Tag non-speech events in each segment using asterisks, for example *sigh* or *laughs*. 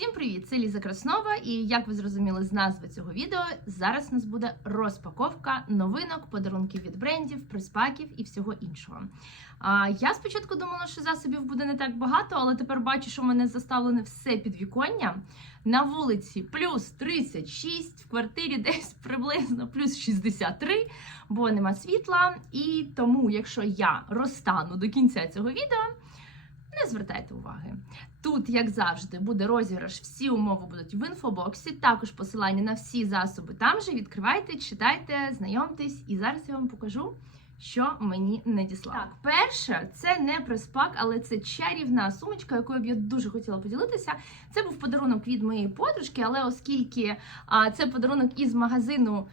Всім привіт! Це Ліза Краснова, і як ви зрозуміли з назви цього відео, зараз у нас буде розпаковка новинок, подарунків від брендів, приспаків і всього іншого. А, я спочатку думала, що засобів буде не так багато, але тепер бачу, що в мене заставлене все підвіконня. На вулиці плюс 36, в квартирі десь приблизно плюс 63, бо нема світла. І тому, якщо я розтану до кінця цього відео, не звертайте уваги. Тут, як завжди, буде розіграш. Всі умови будуть в інфобоксі. Також посилання на всі засоби там же. Відкривайте, читайте, знайомтесь, і зараз я вам покажу, що мені надіслали. Так, перше, це не прес-пак, але це чарівна сумочка, якою б я дуже хотіла поділитися. Це був подарунок від моєї подружки, але оскільки а, це подарунок із магазину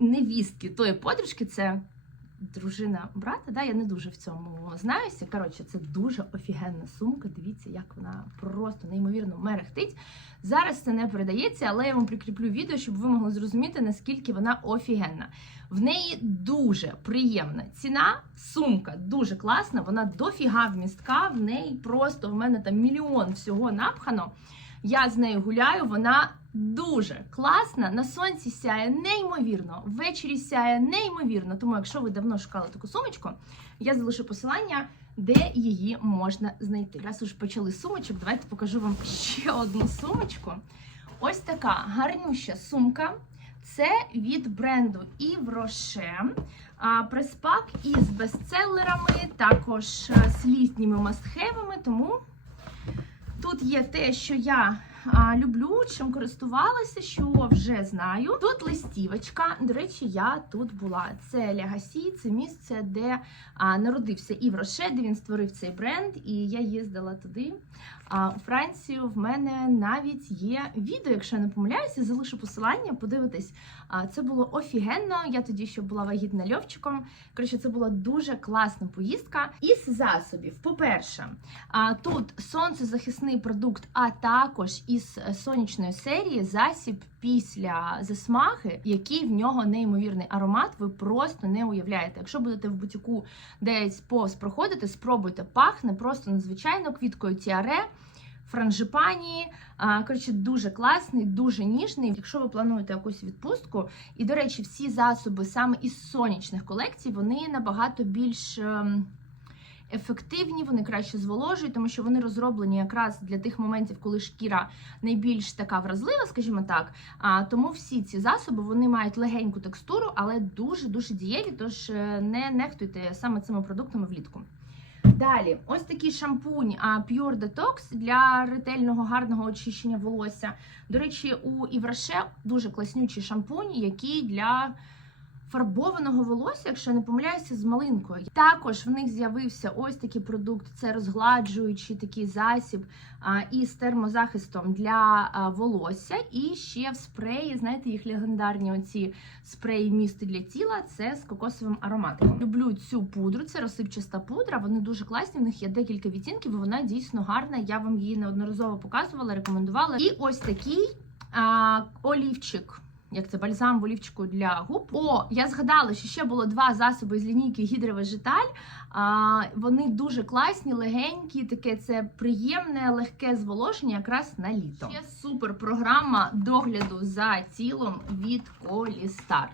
невістки тої подружки, це дружина брата, да, я не дуже в цьому знаюся. Коротше, це дуже офігенна сумка. Дивіться, як вона просто неймовірно мерехтить. Зараз це не передається, але я вам прикріплю відео, щоб ви могли зрозуміти, наскільки вона офігенна. В неї дуже приємна ціна. Сумка дуже класна, вона дофіга вмістка. В неї просто в мене там мільйон всього напхано. Я з нею гуляю, вона дуже класна. На сонці сяє неймовірно, ввечері сяє неймовірно. Тому, якщо ви давно шукали таку сумочку, я залишу посилання, де її можна знайти. Раз уж почали сумочок, давайте покажу вам ще одну сумочку. Ось така гарнюща сумка. Це від бренду Yves Rocher. Преспак із бестселерами, також з літніми мастхевами, тому Тут є те, що я люблю, чим користувалася, що вже знаю. Тут листівочка. До речі, я тут була. Це Лягасі, це місце, де народився Ів Роше, де він створив цей бренд, і я їздила туди. А у Францію в мене навіть є відео, якщо я не помиляюся, залишу посилання, подивитись. Це було офігенно. Я тоді ще була вагітна льовчиком. Коротше, це була дуже класна поїздка. Із засобів, по-перше, тут сонцезахисний продукт, а також із сонячної серії засіб після засмаги, який в нього неймовірний аромат. Ви просто не уявляєте. Якщо будете в бутіку десь повз проходити, спробуйте пахне просто надзвичайно квіткою тіаре. Франжипані, коротше, дуже класний, дуже ніжний. Якщо ви плануєте якусь відпустку, і, до речі, всі засоби саме із сонячних колекцій, вони набагато більш ем, ефективні, вони краще зволожують, тому що вони розроблені якраз для тих моментів, коли шкіра найбільш така вразлива, скажімо так. А тому всі ці засоби вони мають легеньку текстуру, але дуже дуже дієві. Тож е, не нехтуйте саме цими продуктами влітку. Далі, ось такий шампунь а, Pure Detox для ретельного гарного очищення волосся. До речі, у Івраше дуже класнючий шампунь, який для фарбованого волосся, якщо не помиляюся, з малинкою. Також в них з'явився ось такий продукт: це розгладжуючий такий засіб із термозахистом для волосся. І ще в спреї, знаєте, їх легендарні оці спреї місти для тіла. Це з кокосовим ароматом. Люблю цю пудру, це розсипчаста пудра. Вони дуже класні. В них є декілька відтінків, і вона дійсно гарна. Я вам її неодноразово показувала, рекомендувала. І ось такий а, олівчик. Як це бальзам в олівчику для губ. О, я згадала, що ще було два засоби з лінійки Гідровежиталь. А, Вони дуже класні, легенькі, таке це приємне, легке зволоження якраз на літо. Ще супер програма догляду за тілом від Колістар.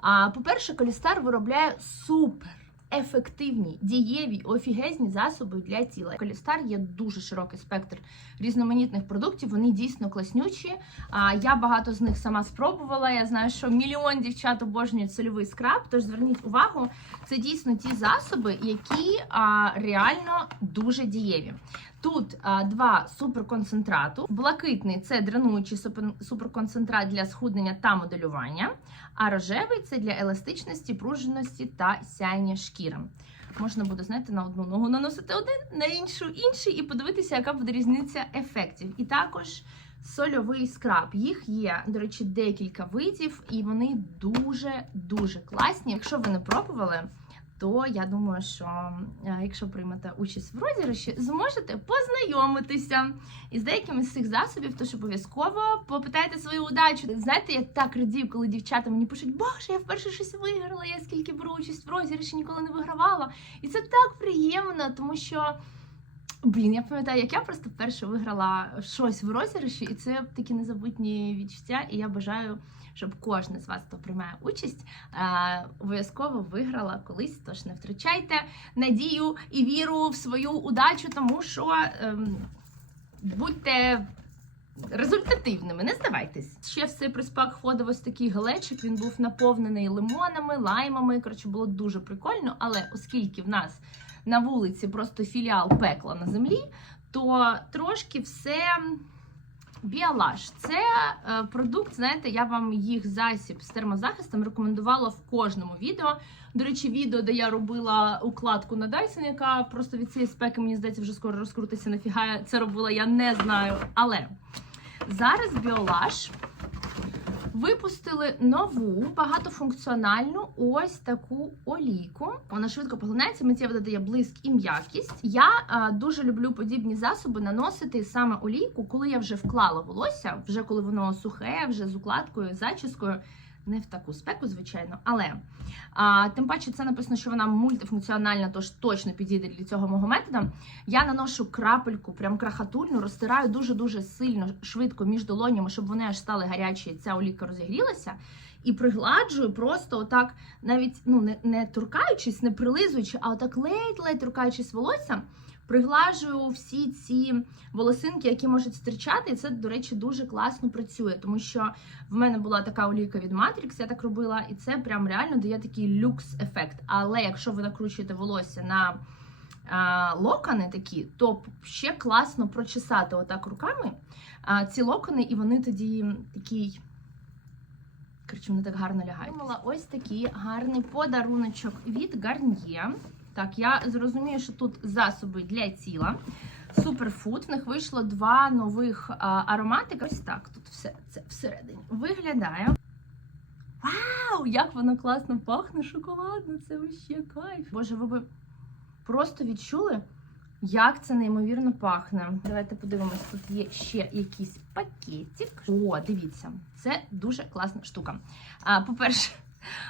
А, По-перше, Колістар виробляє супер. Ефективні, дієві, офігезні засоби для тіла. Колістар є дуже широкий спектр різноманітних продуктів. Вони дійсно класнючі. А я багато з них сама спробувала. Я знаю, що мільйон дівчат обожнюють сольовий скраб. Тож зверніть увагу, це дійсно ті засоби, які реально дуже дієві. Тут а, два суперконцентрату. Блакитний це дренуючий супер- суперконцентрат для схуднення та моделювання. А рожевий це для еластичності, пружності та сяєння шкіри. Можна буде, знаєте, на одну ногу наносити один, на іншу інший, і подивитися, яка буде різниця ефектів. І також сольовий скраб. Їх є, до речі, декілька видів, і вони дуже-дуже класні. Якщо ви не пробували, то я думаю, що е, якщо приймете участь в розіграші, зможете познайомитися із деякими з цих засобів, тож обов'язково попитайте свою удачу. Знаєте, я так радію, коли дівчата мені пишуть, боже, я вперше щось виграла, я скільки беру участь в розіграші, ніколи не вигравала. І це так приємно, тому що. Блін, я пам'ятаю, як я просто вперше виграла щось в розіграші, і це такі незабутні відчуття. І я бажаю, щоб кожен з вас, хто приймає участь, е, обов'язково виграла колись. Тож не втрачайте надію і віру в свою удачу, тому що ем, будьте. Результативними, не здавайтесь. Ще в цей приспак входив ось такий галечик. Він був наповнений лимонами, лаймами. Коротше, було дуже прикольно. Але оскільки в нас на вулиці просто філіал пекла на землі, то трошки все. Біалаш це е, продукт, знаєте, я вам їх засіб з термозахистом рекомендувала в кожному відео. До речі, відео, де я робила укладку на Dyson, яка просто від цієї спеки, мені здається, вже скоро розкрутиться. Нафіга це робила, я не знаю. Але зараз Біолаш випустили нову багатофункціональну ось таку олійку. Вона швидко поглинається, миттєво додає блиск і м'якість. Я е, дуже люблю подібні засоби наносити саме олійку, коли я вже вклала волосся, вже коли воно сухе, вже з укладкою, зачіскою. Не в таку спеку, звичайно, але а, тим паче це написано, що вона мультифункціональна, тож точно підійде для цього мого методу. Я наношу крапельку, прям крахатульну, розтираю дуже-дуже сильно, швидко між долонями, щоб вони аж стали гарячі, ця олійка розігрілася. І пригладжую просто отак, навіть ну не, не торкаючись, не прилизуючи, а отак ледь-ледь торкаючись волоссям, приглажую всі ці волосинки, які можуть стирчати. І це, до речі, дуже класно працює, тому що в мене була така олійка від Matrix, я так робила, і це прям реально дає такий люкс-ефект. Але якщо ви накручуєте волосся на локони такі, то ще класно прочесати отак руками ці локони, і вони тоді такий. Коротше, вони так гарно лягають. Ось такий гарний подаруночок від Garnier. Так, я зрозумію, що тут засоби для тіла. Суперфуд. В них вийшло два нових а, ароматика. Ось так тут все це всередині виглядає. Вау! Як воно класно пахне шоколадно! Це вообще кайф. Боже, ви би просто відчули, як це неймовірно пахне. Давайте подивимось, тут є ще якийсь пакетик. О, дивіться, це дуже класна штука. А, По-перше,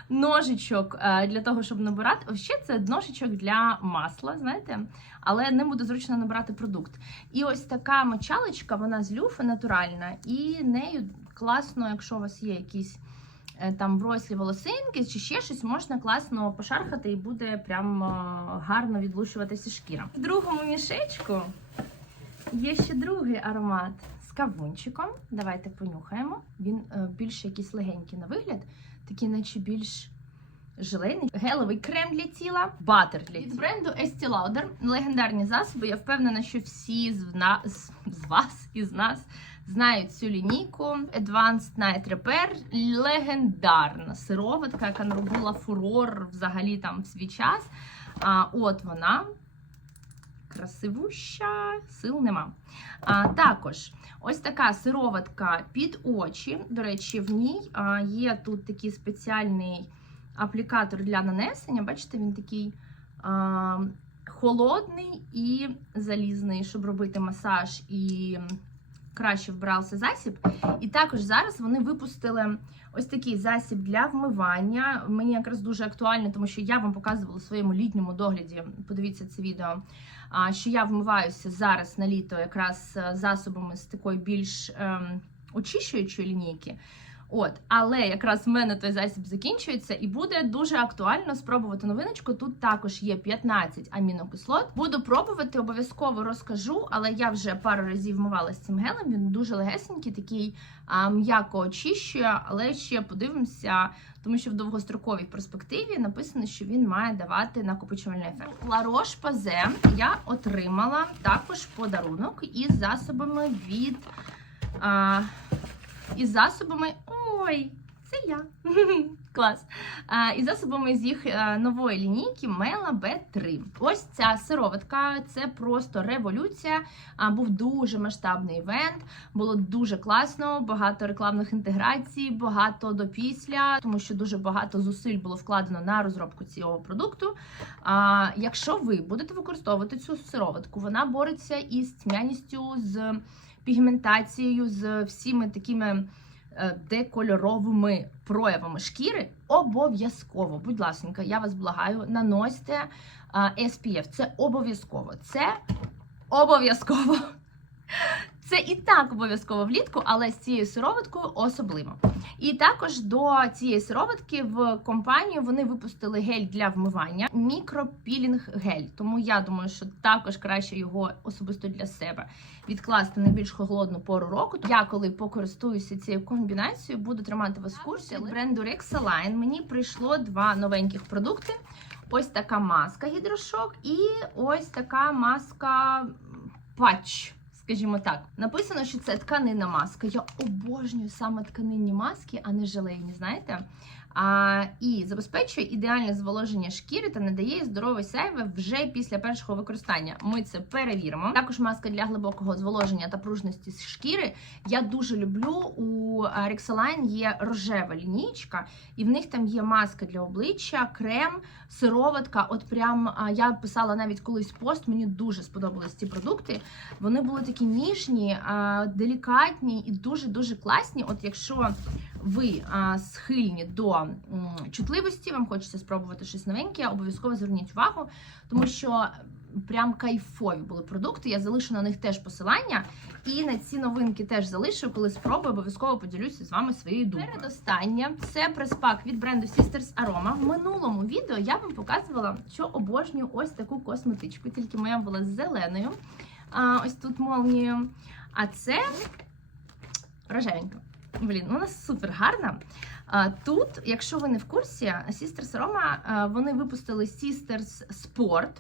ножичок для того, щоб набирати. Ще це ножичок для масла, знаєте, але не буде зручно набирати продукт. І ось така мочалочка, вона з люфи натуральна, і нею класно, якщо у вас є якісь е, там врослі волосинки чи ще щось, можна класно пошархати і буде прям е, гарно відлущуватися шкіра. В другому мішечку є ще другий аромат з кавунчиком. Давайте понюхаємо. Він е, більш якийсь легенький на вигляд, такий, наче більш. Желейний гелевий крем для тіла, батер для тіла. від бренду Estee Lauder. Легендарні засоби. Я впевнена, що всі з, на... з... з вас і з нас знають цю лінійку. Advanced Night Repair. Легендарна сироватка, яка наробила фурор взагалі там в свій час. А от вона. Красивуща, сил нема. А, Також ось така сироватка під очі. До речі, в ній а, є тут такий спеціальний аплікатор для нанесення. Бачите, він такий а, холодний і залізний, щоб робити масаж і краще вбирався засіб. І також зараз вони випустили ось такий засіб для вмивання. Мені якраз дуже актуально, тому що я вам показувала у своєму літньому догляді. Подивіться це відео. Що я вмиваюся зараз на літо якраз е, засобами з такої більш ем, очищуючої лінійки. От, але якраз в мене той засіб закінчується, і буде дуже актуально спробувати новиночку. Тут також є 15 амінокислот. Буду пробувати, обов'язково розкажу, але я вже пару разів вмивалася цим гелем. Він дуже легесенький, такий м'яко очищує, але ще подивимося, тому що в довгостроковій перспективі написано, що він має давати накопичувальний ефект. La Roche-Posay я отримала також подарунок із засобами від. А, із засобами. Ой, це я. *laughs* Клас. Із засобами з їх е, нової лінійки Мела B3. Ось ця сироватка це просто революція. Був дуже масштабний івент, було дуже класно, багато рекламних інтеграцій, багато до після, тому що дуже багато зусиль було вкладено на розробку цього продукту. Якщо ви будете використовувати цю сироватку, вона бореться із тьмяністю, з пігментацією, з всіми такими е, декольоровими проявами шкіри, обов'язково, будь ласка, я вас благаю, наносьте е, SPF. Це обов'язково. Це обов'язково. Це і так обов'язково влітку, але з цією сироваткою особливо. І також до цієї сироватки в компанію вони випустили гель для вмивання, мікропілінг гель. Тому я думаю, що також краще його особисто для себе відкласти на більш холодну пору року. Я коли покористуюся цією комбінацією, буду тримати вас в курсі. Від бренду Rexalign мені прийшло два новеньких продукти. Ось така маска гідрошок і ось така маска патч. Скажімо так, написано, що це тканинна маска. Я обожнюю саме тканинні маски, а не желейні, знаєте? І забезпечує ідеальне зволоження шкіри та надає їй здоровий сяйве вже після першого використання. Ми це перевіримо. Також маска для глибокого зволоження та пружності шкіри. Я дуже люблю. У а, є рожева лінійка, і в них там є маска для обличчя, крем, сироватка. От прям я писала навіть колись пост. Мені дуже сподобались ці продукти. Вони були такі ніжні, делікатні і дуже дуже класні. От якщо ви схильні до чутливості, вам хочеться спробувати щось новеньке, обов'язково зверніть увагу, тому що прям кайфові були продукти. Я залишу на них теж посилання. І на ці новинки теж залишу. Коли спробую, обов'язково поділюся з вами своєю думкою. Передостання це прес-пак від бренду Sisters Aroma. В минулому відео я вам показувала, що обожнюю ось таку косметичку, тільки моя була з зеленою. Ось тут молнією. А це рожевенька. Блін, вона супер гарна. Тут, якщо ви не в курсі, Sisters Aroma, а, вони випустили Sisters Sport.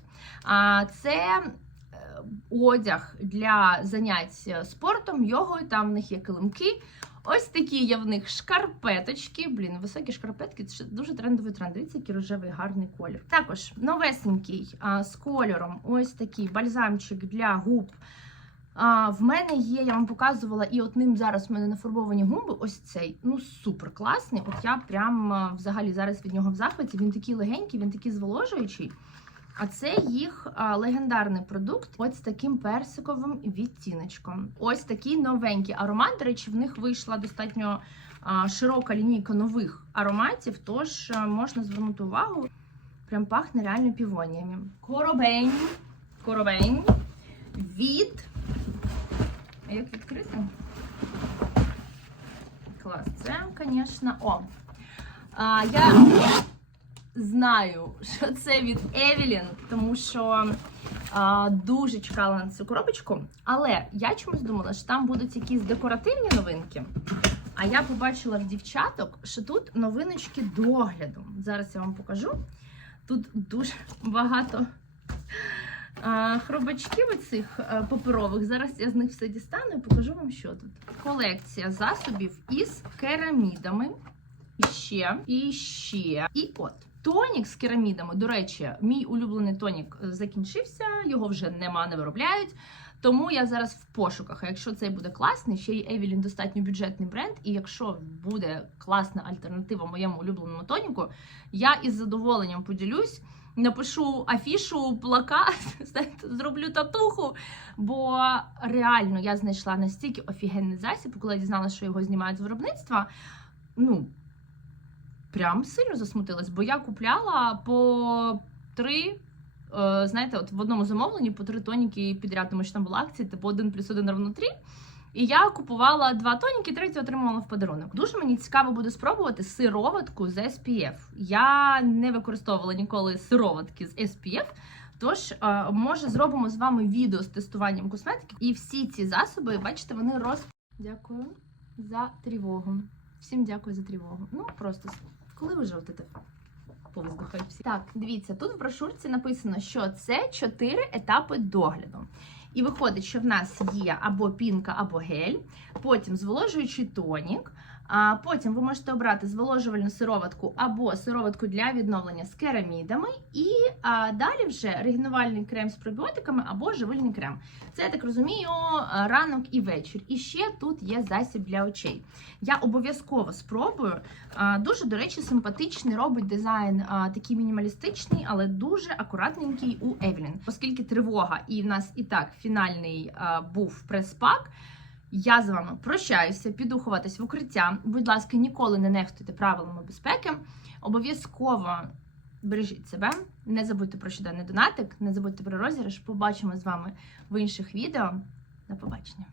Це е, одяг для занять спортом, йогою, там в них є килимки. Ось такі є в них шкарпеточки. Блін, високі шкарпетки це дуже трендовий тренд. Дивіться, який рожевий гарний колір. Також новесенький з кольором, ось такий бальзамчик для губ. А, в мене є, я вам показувала, і от ним зараз в мене нафарбовані губи. Ось цей. Ну супер класний. От я прям взагалі зараз від нього в захваті. Він такий легенький, він такий зволожуючий. А це їх а, легендарний продукт ось таким персиковим відтіночком. Ось такий новенький аромат. До речі, в них вийшла достатньо а, широка лінійка нових ароматів, тож можна звернути увагу. Прям пахне реально півоніями. Коробень. Коробень від. Як відкрити? Клас. Це, звісно, о. А, я знаю, що це від Евелін, тому що а, дуже чекала на цю коробочку. Але я чомусь думала, що там будуть якісь декоративні новинки. А я побачила в дівчаток, що тут новиночки догляду. Зараз я вам покажу. Тут дуже багато хробачків оцих паперових. Зараз я з них все дістану і покажу вам, що тут. Колекція засобів із керамідами. І ще, і ще. І от. Тонік з керамідами. До речі, мій улюблений тонік закінчився, його вже нема, не виробляють. Тому я зараз в пошуках. А якщо цей буде класний, ще й Евелін достатньо бюджетний бренд. І якщо буде класна альтернатива моєму улюбленому тоніку, я із задоволенням поділюсь. Напишу афішу, плакат, *laughs* зроблю татуху. Бо реально я знайшла настільки офігенний засіб, коли я дізналася, що його знімають з виробництва. Ну, прям сильно засмутилась, бо я купляла по три. е, Знаєте, от в одному замовленні по три тоніки підряд, тому що там була акція, типу один плюс один равно три. І я купувала два тоніки, третій отримувала в подарунок. Дуже мені цікаво буде спробувати сироватку з SPF. Я не використовувала ніколи сироватки з SPF. Тож, е, може, зробимо з вами відео з тестуванням косметики. І всі ці засоби, бачите, вони роз. Дякую за тривогу. Всім дякую за тривогу. Ну, просто коли ви жовтите? Так, дивіться, тут в брошурці написано, що це чотири етапи догляду. І виходить, що в нас є або пінка, або гель, потім зволожуючий тонік. А потім ви можете обрати зволожувальну сироватку або сироватку для відновлення з керамідами, і далі вже регінувальний крем з пробіотиками або живильний крем. Це я так розумію, ранок і вечір. І ще тут є засіб для очей. Я обов'язково спробую. Дуже, до речі, симпатичний робить дизайн такий мінімалістичний, але дуже акуратненький у Евелін. Оскільки тривога, і в нас і так фінальний був прес-пак. Я з вами прощаюся, піду ховатись в укриття. Будь ласка, ніколи не нехтуйте правилами безпеки. Обов'язково бережіть себе, не забудьте про щоденний донатик, не забудьте про розіграш. Побачимо з вами в інших відео. До побачення.